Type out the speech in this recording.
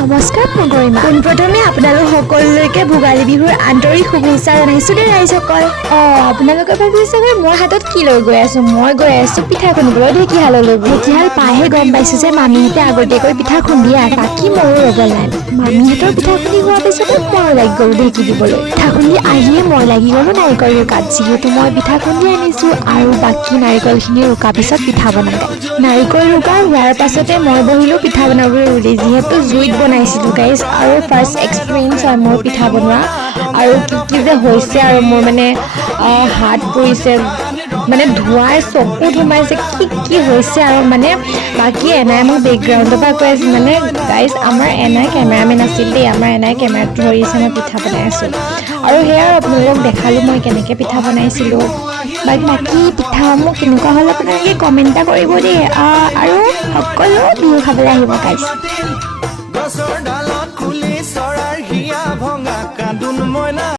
নমস্কাৰ মই গৰিমা। পোনপ্ৰথমে আপোনালোক সকলোলৈকে ভোগালী বিহুৰ আন্তৰিক শুভেচ্ছা জনাইছোঁ দেই ৰাইজসকল। আপোনালোকে ভাবিছে চাগে মই হাতত কি লৈ গৈ আছোঁ। মই গৈ আছোঁ পিঠা খুন্দিবলৈ ঢেঁকীশাললৈ। ঢেঁকীশাল পাইহে গম পাইছোঁ যে মামীহঁতে আগতীয়াকৈ পিঠা খুন্দি আছে। বাকী মোৰো ৰ'ব নাই। মামীহঁতৰ পিঠা খুন্দি হোৱাৰ পিছতে মই লাগি গ'লোঁ ঢেঁকী দিবলৈ। পিঠা খুন্দি আহিয়ে মই লাগি গ'লোঁ নাৰিকল ৰুকাত। যিহেতু মই পিঠা খুন্দি আনিছোঁ আৰু বাকী নাৰিকলখিনি ৰুকাৰ পিছত পিঠা বনাম। নাৰিকল ৰুকা হোৱাৰ পাছতে মই বহিলোঁ পিঠা বনাবলৈ বুলি। যিহেতু জুইত বনাইছিলোঁ গাইজ আৰু ফাৰ্ষ্ট এক্সপিৰিয়েঞ্চ হয় মোৰ পিঠা বনোৱা আৰু কি যে হৈছে আৰু মোৰ মানে হাত পৰিছে মানে ধোঁৱাই চকুত সোমাইছে কি হৈছে আৰু মানে বাকী এনাই মোক বেকগ্ৰাউণ্ডৰ পৰা কৈ আছে মানে গাইজ আমাৰ এনাই কেমেৰামেন আছিল দেই। আমাৰ এনাই কেমেৰাত ধৰিছে মই পিঠা বনাই আছোঁ আৰু সেয়া আপোনালোকক দেখালোঁ মই কেনেকৈ পিঠা বনাইছিলোঁ। বাকী পিঠাসমূহ কেনেকুৱা হ'ল আপোনালোকে কমেণ্ট এটা কৰিব দেই আৰু সকলো বিহু খাবলৈ আহিব গাইজ।